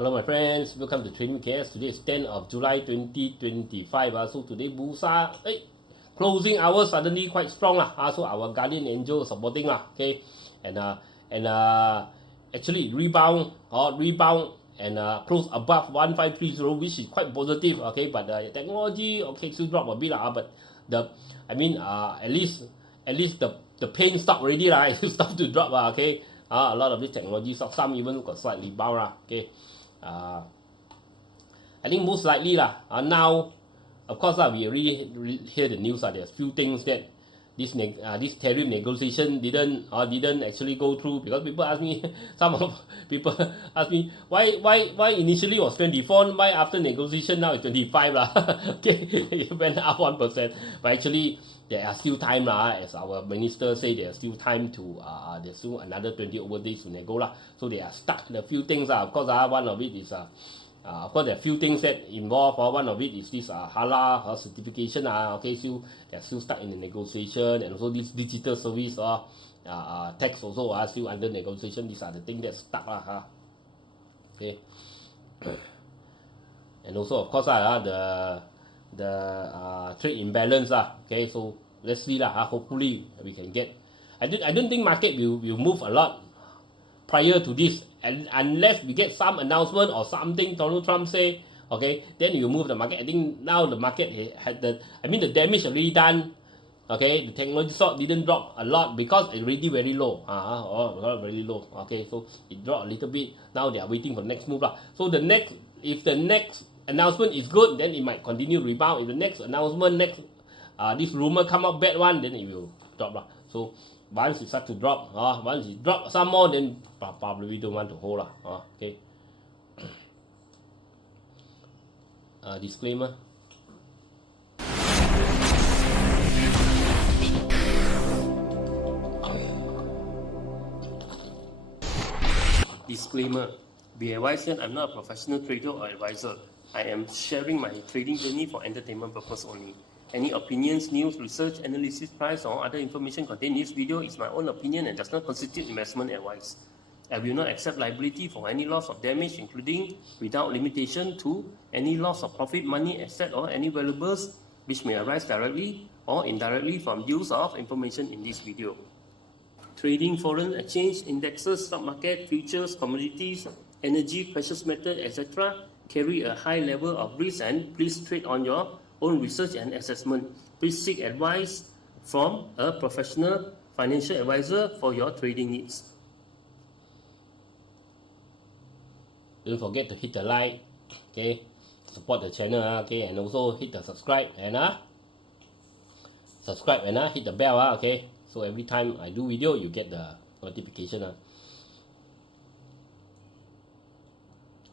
Hello my friends, welcome to Trading KS. Today is 10th of July 2025. So today Bursa closing hours suddenly quite strong so our guardian angel supporting okay, and actually rebound and close above 1530, which is quite positive. Okay, but technology still drop a bit but at least the pain stopped already it stopped to drop okay. A lot of this technology stocks, some even got slightly bound okay. I think most likely now, of course we already hear the news there's few things that this tariff negotiation didn't actually go through, because people ask me some of people ask me why initially was 24, why after negotiation now it's 25 okay, it went up 1%, but actually there are still time as our minister say there's still time to there's still another 20 over days to nego so they are stuck in a few things of course one of it is of course there are few things that involve one of it is this halal certification okay, so they're still stuck in the negotiation, and also this digital service tax also still under negotiation. These are the things that stuck okay. And also of course the trade imbalance okay, so let's see hopefully we can get. I don't think market will move a lot prior to this, and unless we get some announcement or something Donald Trump say, okay, then you move the market. I think now the market had the damage already done. Okay, the technology stock didn't drop a lot because it's already very low. Very low. Okay, so it dropped a little bit. Now they are waiting for the next move So if the next announcement is good, then it might continue rebound. If the next announcement, this rumor come up bad one, then it will drop So once it starts to drop, once it drop some more, then probably we don't want to hold okay. Disclaimer. Disclaimer. Be advised that I'm not a professional trader or advisor. I am sharing my trading journey for entertainment purpose only. Any opinions, news, research, analysis, price, or other information contained in this video is my own opinion and does not constitute investment advice. I will not accept liability for any loss or damage, including, without limitation to, any loss of profit, money, asset, or any valuables which may arise directly or indirectly from use of information in this video. Trading foreign exchange, indexes, stock market, futures, commodities, energy, precious metal, etc. carry a high level of risk, and please trade on your own research and assessment. Please seek advice from a professional financial advisor for your trading needs. Don't forget to hit the like, okay, support the channel, okay, and also hit the subscribe and hit the bell, okay, so every time I do video you get the notification.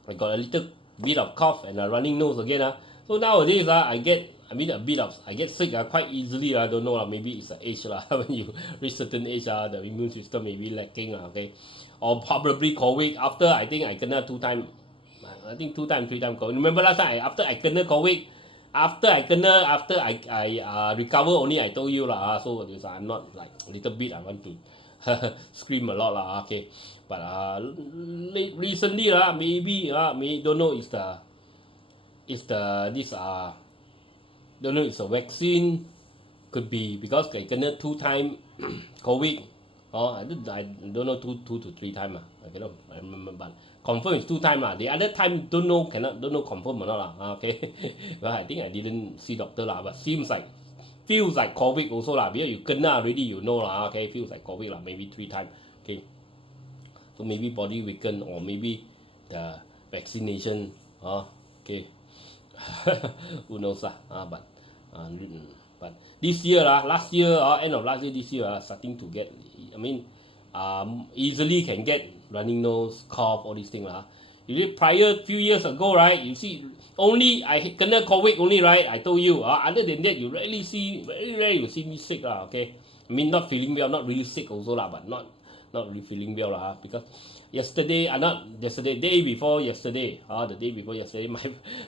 I got a little bit of cough and a running nose again. So nowadays I get sick quite easily. I don't know maybe it's the age when you reach certain age the immune system may be lacking okay, or probably COVID. After I think I kena 2 times, I think 2 times 3 times COVID. Remember last time after I kena COVID, after I recover only I told you so I'm not like a little bit I want to scream a lot okay, but recently maybe don't know it's a vaccine, could be because I kena 2 times COVID. I don't know 2 to 3 times. I cannot remember, but confirm it's 2 times The other time don't know confirm or not okay. Well, I think I didn't see doctor but feels like COVID also because you kena already you know okay, feels like COVID maybe 3 times okay. So maybe body weaken or maybe the vaccination okay. Who knows but this year last year end of last year, this year starting to get, easily can get running nose, cough, all these things prior few years ago you see only I kena COVID only I told you other than that you very rare you see me sick okay. Not feeling well, not really sick also but not really feeling well because day before yesterday,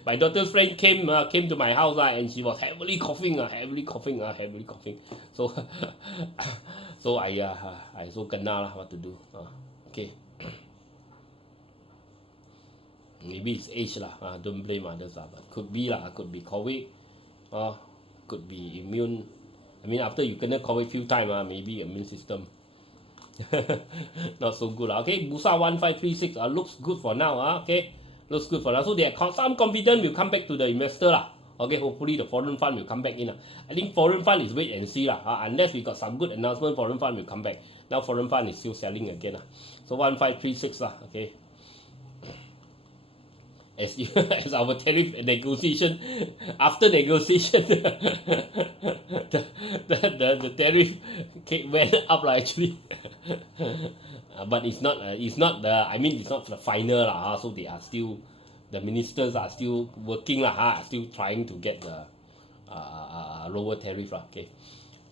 my daughter's friend came to my house and she was heavily coughing. So so I so kena what to do okay. maybe it's age lah. Don't blame others lah, but could be lah. Could be COVID, could be immune. I mean, after you kena COVID few times, maybe immune system not so good lah. Okay, Bursa 1536 looks good for now. Okay, looks good for now. So they are some confident will come back to the investor lah. Okay, hopefully the foreign fund will come back in. I think foreign fund is wait and see lah. Unless we got some good announcement, foreign fund will come back. Now foreign fund is still selling again lah. So 1536 lah. Okay. As our tariff negotiation, after negotiation, the tariff went up lah actually. But it's not the, I mean, it's not the final lah. So they are still, the ministers are still working lah. Still trying to get the lower tariff lah. Okay,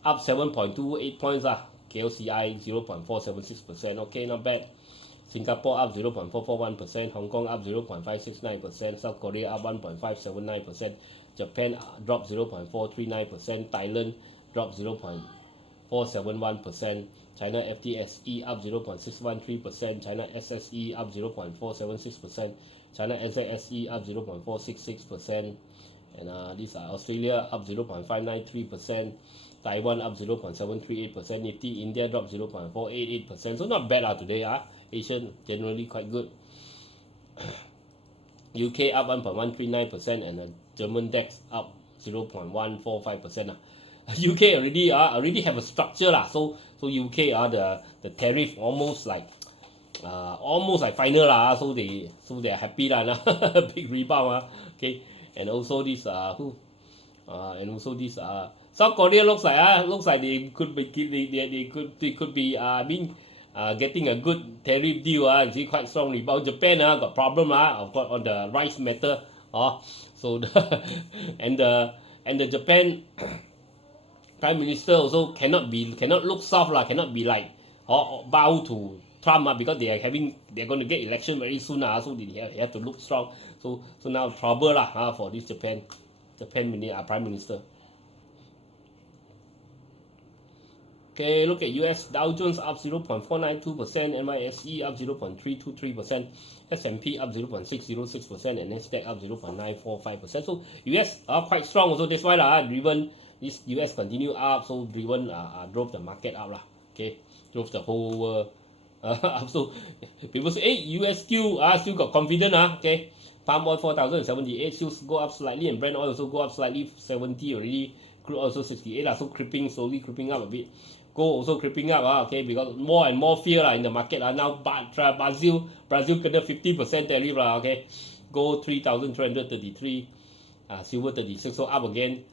up 7.28 points lah. KLCI 0.476%. Okay, not bad. Singapore up 0.441%, Hong Kong up 0.569%, South Korea up 1.579%, Japan dropped 0.439%, Thailand dropped 0.471%, China FTSE up 0.613%, China SSE up 0.476%, China NZSE up 0.466%, and these are Australia up 0.593%, Taiwan up 0.738%, Nifty India dropped 0.488%, so not bad today. Asian generally quite good. UK up 1.139% and German DAX up 0.145%. UK already have a structure lah. So UK the tariff almost like final lah. So they are happy lah. Big rebound. Okay, and also this South Korea looks like they could be getting a good tariff deal. It's quite strong rebound. Japan got problem of course on the rice matter. So and the Japan Prime Minister also cannot look soft lah. Cannot be like bow to Trump because they're going to get election very soon so they have to look strong. So now trouble lah for this Japan Prime Minister. Okay, look at US Dow Jones up 0.492%, NYSE up 0.323%, S&P up 0.606%, and Nasdaq up 0.945%. So US are quite strong also. That's why driven this US continue up. So driven drove the market up lah. Okay, drove the whole world up. So people say, hey, US still got confidence Okay, palm oil 4,078 still go up slightly, and Brent oil also go up slightly, 70 already. Crude also 68 so slowly creeping up a bit. Gold also creeping up okay, because more and more fear in the market now. Brazil kena 50% tariff okay. Gold 3,333, silver 36, so up again.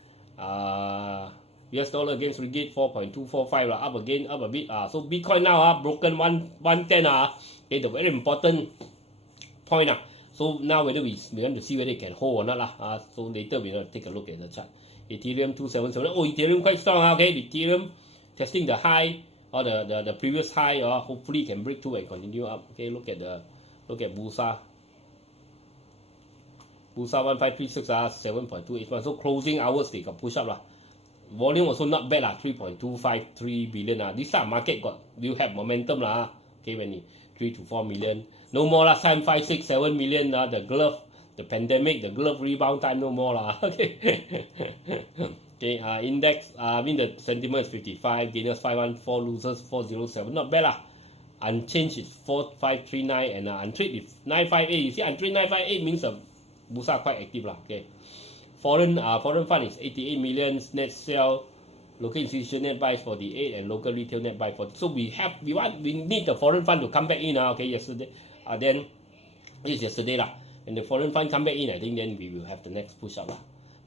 US dollar against ringgit 4.245 up again, up a bit. So Bitcoin now broken 110 okay, the very important point So now whether we want to see whether it can hold or not so later we will take a look at the chart. Ethereum 277. Ethereum quite strong okay. Ethereum testing the high or the previous high hopefully can break through and continue up. Okay, look at Bursa 1536 7.281. So closing hours they got push up Volume also not bad 3.253 billion This time market you have momentum okay, when 3 to 4 million. No more last time 5, 6, 7 million the pandemic, the glove rebound time, no more okay. Okay, index, the sentiment is 55, gainers 514, losers 407, not bad Unchanged is 4539 and untraded is 958. You see, untraded 958 means the Bursa quite active okay. Foreign fund is 88 million, net sell, local institutional net buy is 48, and local retail net buy 40. So we need the foreign fund to come back in okay. Yesterday, then this is yesterday and the foreign fund come back in, I think then we will have the next push up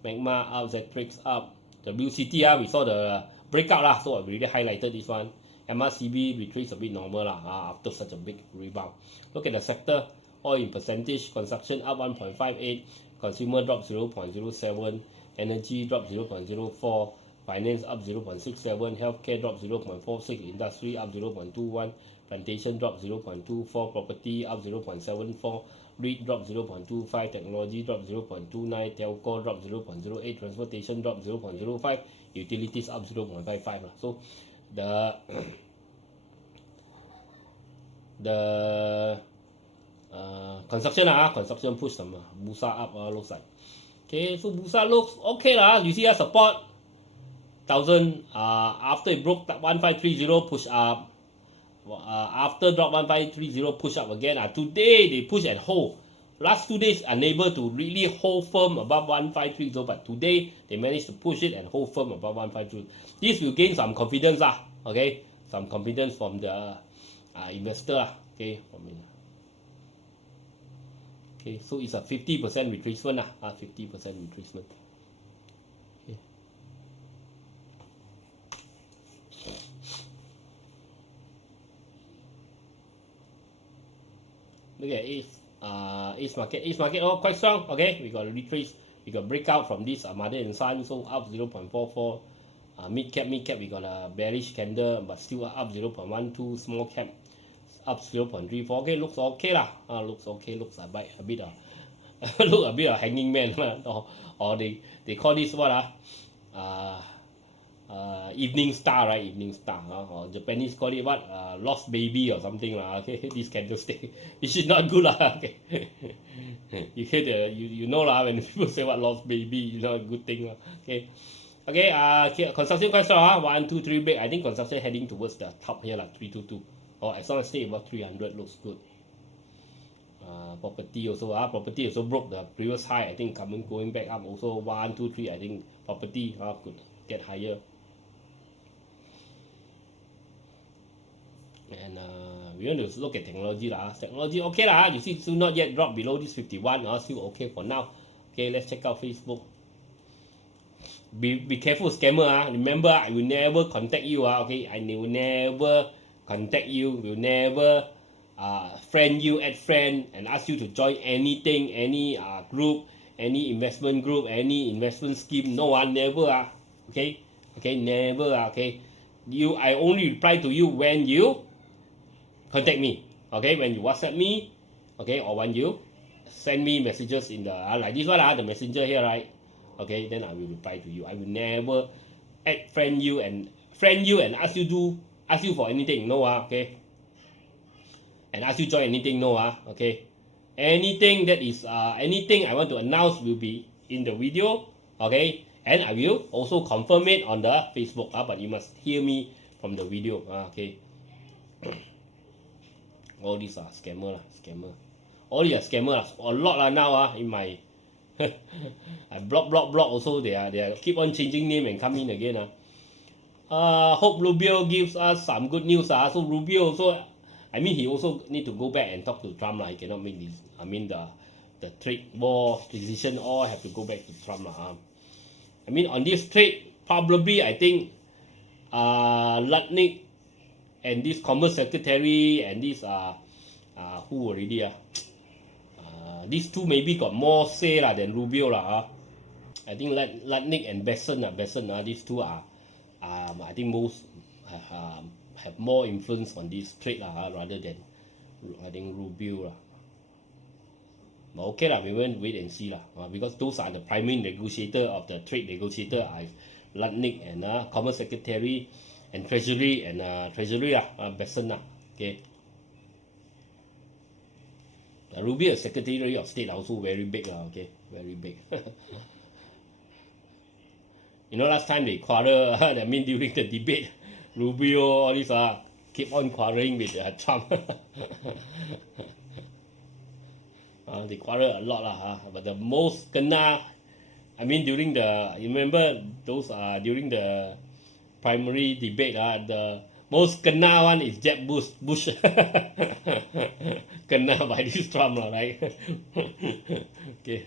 Magma up, Zetrix up, WCT we saw the breakout so I really highlighted this one. MRCB retrace a bit normal after such a big rebound. Look at the sector, oil in percentage, construction up 1.58, consumer drop 0.07, energy drop 0.04, finance up 0.67, healthcare drop 0.46, industry up 0.21, plantation drop 0.24, property up 0.74, REIT drop 0.25, technology drop 0.29, telco drop 0.08, transportation drop 0.05, utilities up 0.55 So the construction construction push some Bursa up looks like. Okay, so Bursa looks okay lah. You see support 1000 after it broke 1530 push up. After drop 1530 push up again. Today they push and hold. Last 2 days unable to really hold firm above 1530, but today they managed to push it and hold firm above 1530. This will gain some confidence okay, some confidence from the investor okay. Okay, so it's a 50% retracement 50% retracement. Okay. Look at Ace market quite strong. Okay, we got a retrace, we got breakout from this mother and son, so up 0.44. Mid cap we got a bearish candle, but still up 0.12. Small cap up 0.34. Okay, looks okay lah. Looks okay. Looks a bit look a bit of hanging man or they call this what evening star, right? Evening star, or Japanese call it what? Lost baby or something lah. Okay, this candlestick, which is not good lah. Okay, you hear you know lah, when people say what lost baby, it's not a good thing lah. Okay, construction quite strong 1, 2, 3 break. I think construction heading towards the top here like 322. Or as long as stay above 300 looks good. Property also broke the previous high. I think going back up also 1, 2, 3. I think property could get higher. And we want to look at technology lah. Technology okay lah. You see, still not yet drop below this 51. Still okay for now. Okay, let's check out Facebook. Be careful, scammer. Remember, I will never contact you. Okay, I will never contact you. Will never friend you, add friend, and ask you to join anything, any group, any investment group, any investment scheme. No one, never. Okay, never. Okay, I only reply to you when you contact me. Okay, when you WhatsApp me, okay, or when you send me messages in the like this one the messenger here, right? Okay, then I will reply to you. I will never friend you and ask you for anything. No, okay. And ask you join anything. No, okay. Anything that is anything I want to announce will be in the video. Okay, and I will also confirm it on the Facebook. But you must hear me from the video. Okay. All these are scammer. All these are scammer. A lot now in my I block also. They keep on changing name and come in again. Hope Rubio gives us some good news. So Rubio also, I mean, he also need to go back and talk to Trump. He cannot make this. I mean, the trade war decision all have to go back to Trump. I mean, on this trade, probably I think Lutnick and this Commerce Secretary and this who already these two maybe got more say than Rubio I think Lutnick and Besson these two are I think most have more influence on this trade rather than I think Rubio But okay we will wait and see because those are the primary negotiator of the trade negotiator Lutnick and Commerce Secretary and Treasury and Besson okay. Rubio Secretary of State also very big okay, very big. You know, last time they quarrel. I mean, during the debate, Rubio all these keep on quarreling with Trump. They quarrel a lot but the most kena, I mean, during the you remember those during the primary debate the most kena one is Jeb Bush. Kena by this Trump right? Okay,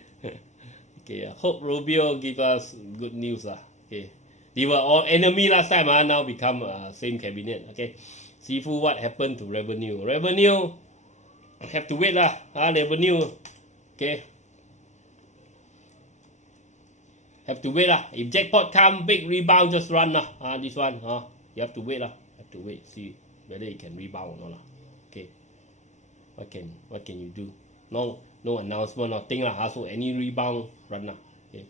hope Rubio give us good news Okay, they were all enemy last time now become same cabinet. Okay, Sifu, what happened to revenue? Revenue have to wait revenue. Okay, have to wait If jackpot come, big rebound, just run this one you have to wait see whether it can rebound or not Okay, what can you do? No announcement, nothing so any rebound run Okay.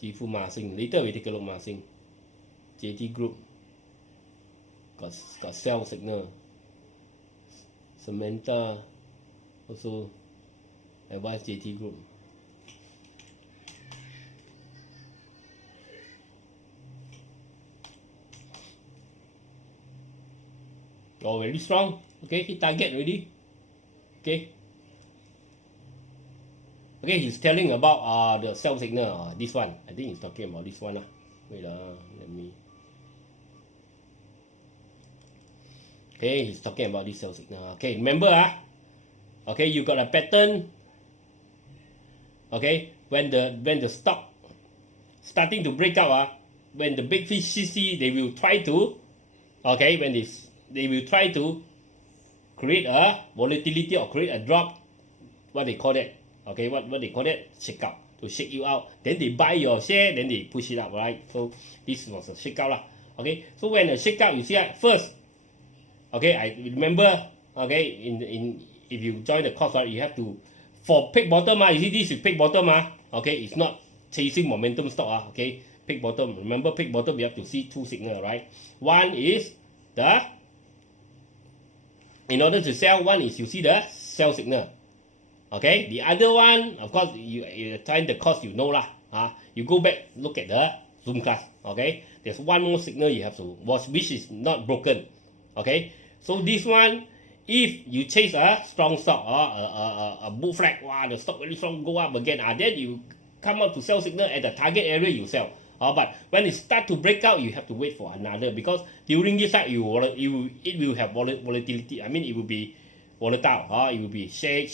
Sifu Masing, later we take a look. Masing JT Group got sell signal. Samantha also advised JT Group. Oh, very strong. Okay, hit target already. Okay. Okay, he's telling about the sell signal. This one. I think he's talking about this one. Wait, let me. Okay, he's talking about this sell signal. Okay, remember okay, you got a pattern. Okay, when the stock starting to break out, when the big fish see, they will try to, okay, when they will try to create a volatility or create a drop. What they call that? Okay, what they call that? Shake out, to shake you out. Then they buy your share, then they push it up, right? So this was a shake out lah. Okay, so when a shake out, you see first. Okay, I remember. Okay, in if you join the course, right, you have to for pick bottom. You see this is pick bottom. Okay, it's not chasing momentum stock. Okay, pick bottom. Remember pick bottom, you have to see two signal, right? One is in order to sell, one is you see the sell signal. Okay, the other one, of course, you time the course, you know lah. You go back, look at the Zoom class. Okay, there's one more signal you have to watch, which is not broken. Okay, so this one, if you chase a strong stock or a bull flag, wow, the stock really strong, go up again, then you come out to sell signal at the target area, you sell. But when it start to break out, you have to wait for another, because during this time it will have volatility. I mean, it will be volatile. It will be shake.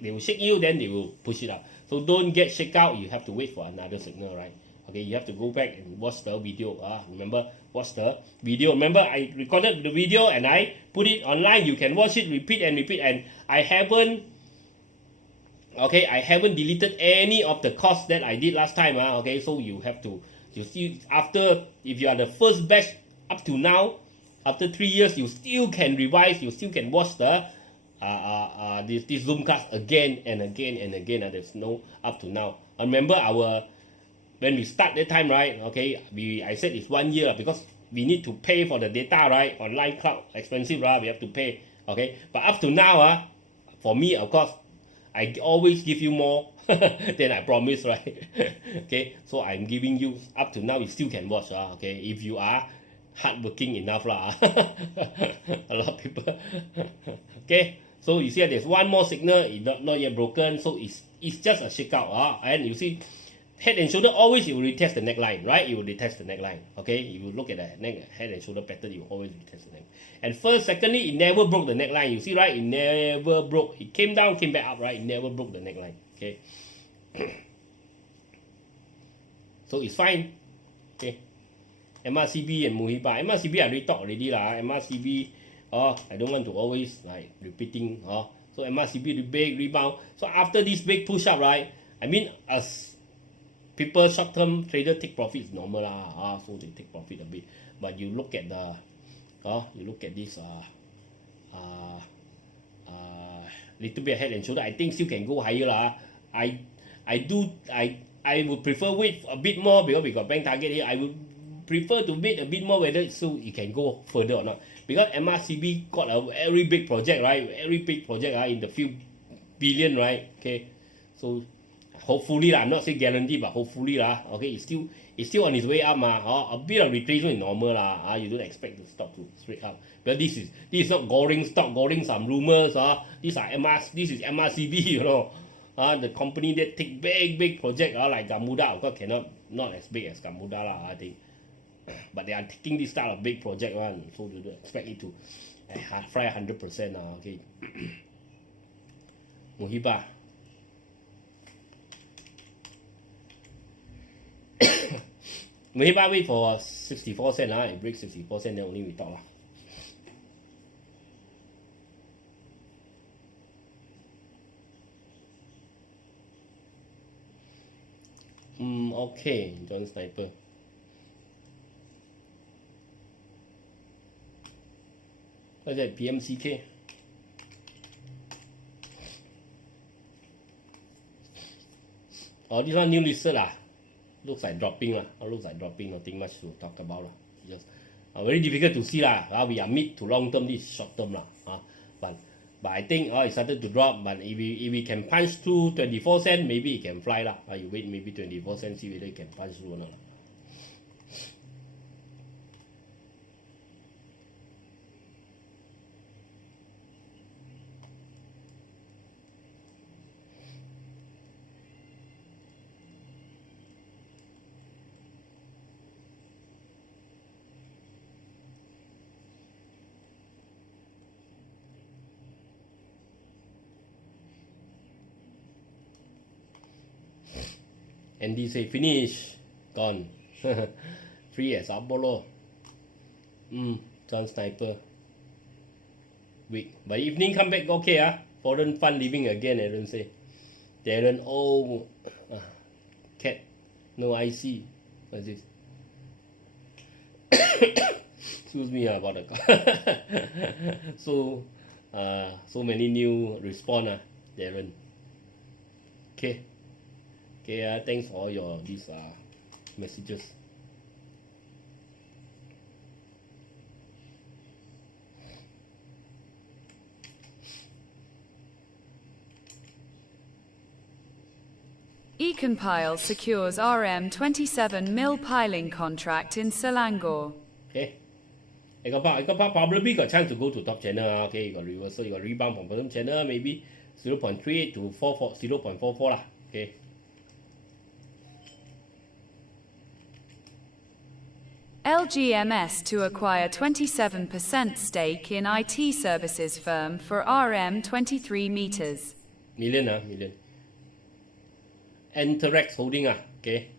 They will shake you, then they will push it up. So don't get shake out. You have to wait for another signal, right? Okay, you have to go back and watch the video. Remember, watch the video. Remember, I recorded the video and I put it online. You can watch it, repeat. And I haven't deleted any of the course that I did last time. Okay, so you have to. You see, after, if you are the first batch up to now, after 3 years, you still can revise, you still can watch the this Zoom class again and again. There's no up to now. Remember when we start that time, right? Okay, I said it's 1 year because we need to pay for the data, right? Online cloud expensive, right? We have to pay. Okay, but up to now, for me, of course, I always give you more than I promised, right? Okay, so I'm giving you up to now. You still can watch, okay? If you are hardworking enough, lah. A lot of people. Okay, so you see there's one more signal. It's not yet broken, so it's just a shakeout. And you see, head and shoulder always it will retest the neckline, right? It will retest the neckline. Okay, if you look at the head and shoulder pattern, you always retest the neck. And first, secondly, it never broke the neckline. You see, right? It never broke. It came down, came back up, right? It never broke the neckline. Okay. So it's fine. Okay. MRCB and Muhiba. MRCB I already talked already lah. MRCB, I don't want to always like repeating. So MRCB big rebound. So after this big push up, right? I mean, as people short-term trader take profit is normal lah. So they take profit a bit. But you look at this little bit head and shoulder. I think still can go higher lah. I would prefer wait a bit more because we got bank target here. I would prefer to wait a bit more whether so it can go further or not. Because MRCB got a very big project, right? Very big project in the few billion, right? Okay, so hopefully lah, I'm not saying guarantee, but hopefully lah. Okay, it's still on its way up a bit of retracement is normal lah. You don't expect the stock to straight up. But this is not goring stock, goring some rumors. This is MRCB, you know. The company that take big project like Gamuda, of course not as big as Gamuda lah, I think. But they are taking this style of big project one, so you don't expect it to fly 100%. Okay. Muhiba. Muhiba wait for 64 cents. It breaks 64 cents, then only we talk lah. Okay, John Sniper. What's that? PMCK. This one new listed lah. Looks like dropping lah. Looks like dropping. Nothing much to talk about lah. Just very difficult to see lah. We are mid to long term, this short term lah. But I think it started to drop. But if we can punch through 24 cents, maybe it can fly lah. You wait maybe 24 cents, see whether it can punch through or not. Andy say finish, gone. Free as Apollo. John Sniper. Weak. But evening come back okay Foreign fund living again, Aaron say. Darren, cat, no IC. What's this? Excuse me about the so many new response, Darren. Okay. Okay, thanks for all your these messages. Econpile secures RM27 mil piling contract in Selangor. Okay. I got probably got chance to go to top channel. Okay, you got reversal, you got rebound from bottom channel, maybe 0.38 to 0.44 lah. Okay. LGMS to acquire 27% stake in IT services firm for RM23 meters. Million. Interact holding okay.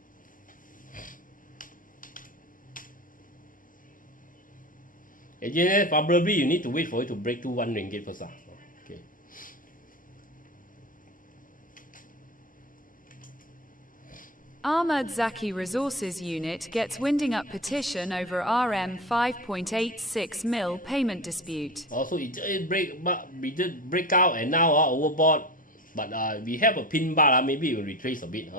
Again, probably you need to wait for it to break to 1 ringgit first. Okay. Ahmad Zaki Resources Unit gets winding up petition over RM 5.86 mil payment dispute. Also, it did break out and now overbought. But we have a pin bar, maybe it will retrace a bit.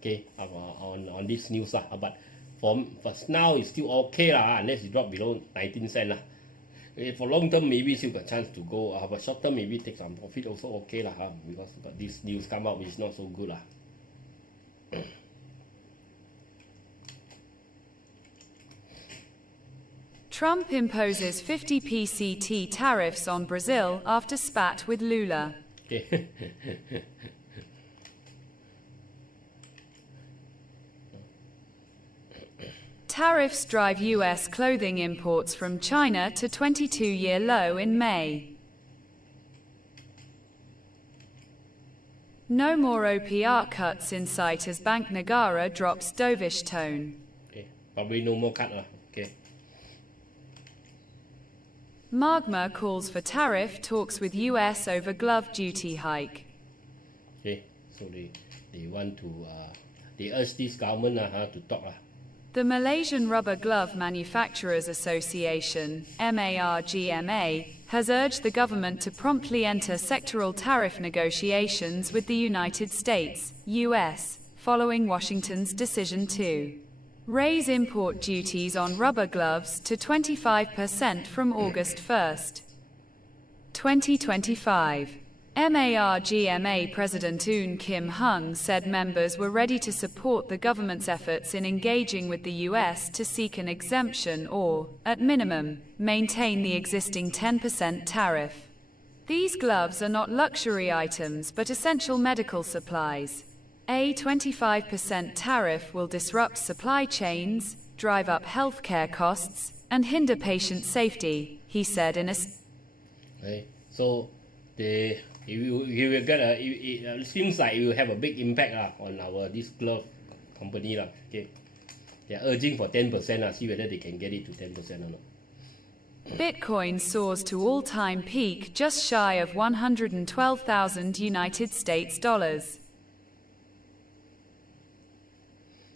Okay, on this news. But for now, it's still okay unless it drop below 19 cents. For long term, maybe still got chance to go. But short term, maybe take some profit also okay because this news come out which is not so good. Trump imposes 50 PCT tariffs on Brazil after spat with Lula. Okay. Tariffs drive US clothing imports from China to 22-year low in May. No more OPR cuts in sight as Bank Negara drops dovish tone. Okay. Probably no more cut. Okay. Magma calls for tariff talks with US over glove duty hike. Okay, so they want to they urge this government to talk. The Malaysian Rubber Glove Manufacturers Association, MARGMA, has urged the government to promptly enter sectoral tariff negotiations with the United States, US, following Washington's decision to raise import duties on rubber gloves to 25% from August 1, 2025. MARGMA President Eun Kim Hung said members were ready to support the government's efforts in engaging with the US to seek an exemption or, at minimum, maintain the existing 10% tariff. These gloves are not luxury items but essential medical supplies. A 25% tariff will disrupt supply chains, drive up healthcare costs, and hinder patient safety, he said in a... Okay, so it seems like it will have a big impact on this glove company. Okay, they are urging for 10%. See whether they can get it to 10% or not. Bitcoin soars to all-time peak just shy of 112,000 United States dollars.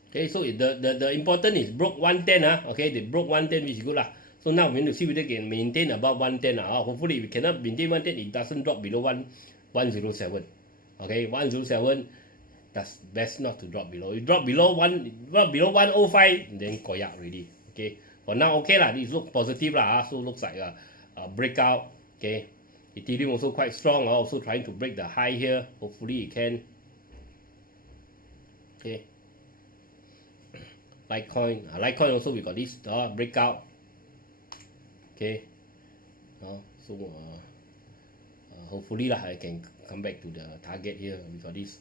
Okay, so the important is broke 110. Okay, they broke 110, which is good. So now we need to see whether they can maintain above 110. Hopefully, if we cannot maintain 110, it doesn't drop below 107. Okay, 107, that's best not to drop below. If drop below 105, then koyak already. Okay, For now, okay lah. This look positive lah. So looks like a breakout. Okay. Ethereum also quite strong. Also trying to break the high here. Hopefully it can. Okay. Litecoin also we got this breakout. Okay. So hopefully lah I can come back to the target here. We got this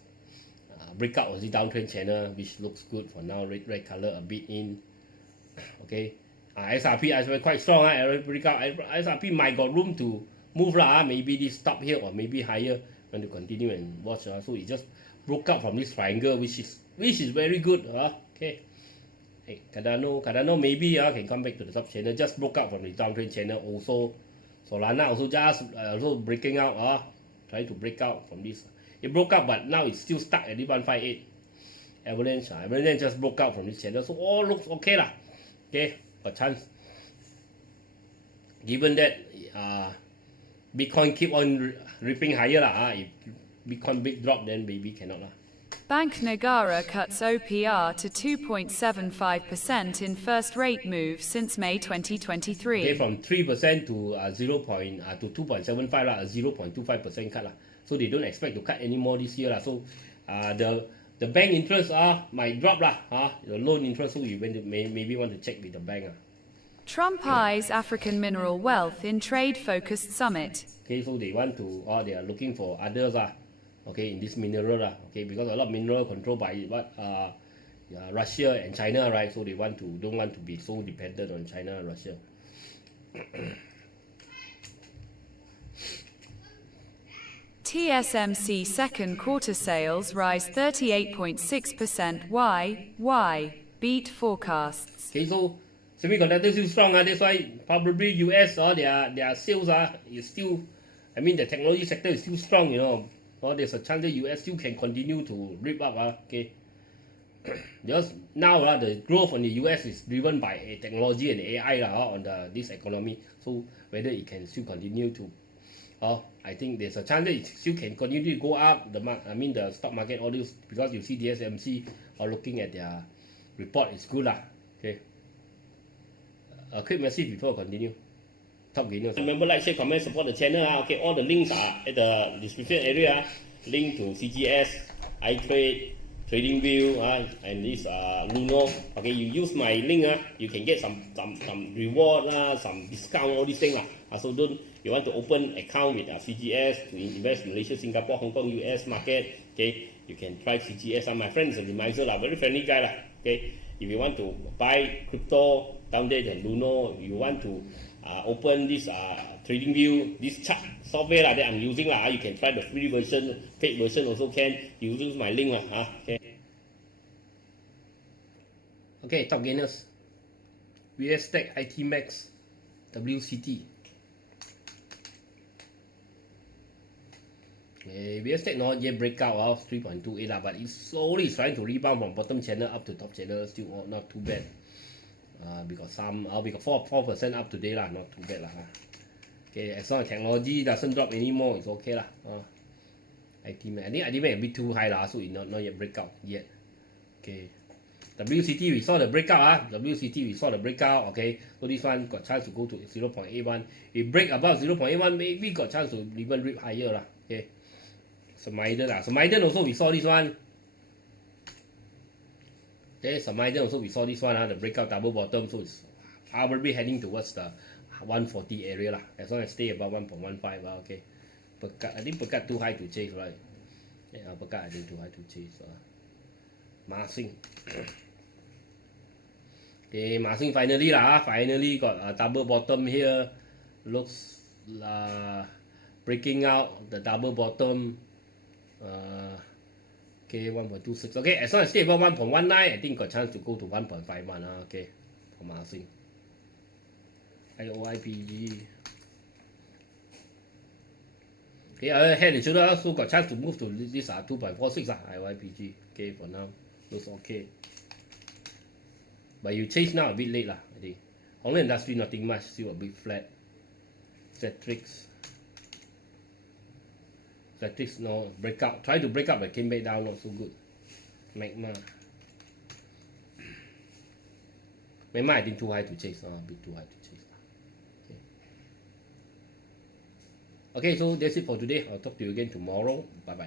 breakout of the downtrend channel, which looks good for now. Red color a bit in. Okay. SRP as well quite strong. Breakout. SRP might got room to move lah. Maybe this stop here or maybe higher. Going to continue and watch. So it just broke out from this triangle, which is very good. Okay. Hey, Cardano maybe can come back to the top channel. Just broke out from the downtrend channel. Also, Solana also just also breaking out. Trying to break out from this. It broke out, but now it's still stuck at the 158. Avalanche just broke out from this channel. So all looks okay lah. Okay, got chance. Given that Bitcoin keep on ripping higher lah. If Bitcoin big drop, then maybe cannot lah. Bank Negara cuts OPR to 2.75% in first rate move since May 2023. Okay, from 3% to 2.75 lah, 0.25% cut lah. So they don't expect to cut any more this year lah. So the bank interest might drop lah. The loan interest, so you maybe want to check with the bank . Trump eyes African mineral wealth in trade-focused summit. Okay, so they want to they are looking for others okay, in this mineral okay, because a lot of mineral controlled by Russia and China, right? So they don't want to be so dependent on China and Russia. TSMC second quarter sales rise 38.6% Y, beat forecasts. Okay, so semiconductors still strong. That's why probably US their sales is still, I mean the technology sector is still strong, you know. There's a chance that US still can continue to rip up. Okay. Because now the growth on the US is driven by technology and AI on this economy. So whether it can still continue to, I think there's a chance that it still can continue to go up. The stock market, all this, because you see TSMC looking at their report, it's good lah. Okay. A quick message before I continue. Top gainers. Remember, like, share, comment, support the channel. Okay, all the links are at the description area. Link to CGS, iTrade, TradingView, and this Luno. Okay, you use my link, you can get some reward, some discount, all these things. So you want to open account with CGS to invest in Malaysia, Singapore, Hong Kong, US market. Okay, you can try CGS. My friend is a advisor, very friendly guy. Okay, if you want to buy crypto down there, then Luno. If you want to open this TradingView, this chart software that I'm using you can try the free version, paid version also can. You use my link okay. Okay, top gainers. VSTECS, ITMAX, WCT. Okay, VSTECS not yet breakout of 3.28 but it's slowly trying to rebound from bottom channel up to top channel. Still not too bad. We got 4% up today not too bad Okay, as long as technology doesn't drop anymore, it's okay I think a bit too high so it not yet breakout yet. Okay, WCT we saw the breakout WCT we saw the breakout. Okay, so this one got chance to go to 0.81. If break above 0.81, maybe got chance to even rip higher Okay, Samaiden also we saw this one. Okay, Samaiden also we saw this one the breakout double bottom, so it's probably heading towards the 140 area as long as stay above 1.15 okay. I think PEKAT too high to chase, right? Yeah, PEKAT I think too high to chase. Massing. Okay, Massing finally finally got a double bottom here. Looks breaking out the double bottom. Okay, 1.26. Okay, as long as stay above 1.19, I think got chance to go to 1.51. Okay, for Massing. IOIPG. Okay, head and shoulder also got chance to move to this 2.46 IOIPG. Okay, for now looks okay. But you chase now a bit late I think. Only industry nothing much, still a bit flat. Zetrix no breakout. Try to break up but came back down, not so good. Magma Memang I think too high to chase, a bit too high to chase. Okay, so that's it for today. I'll talk to you again tomorrow. Bye bye.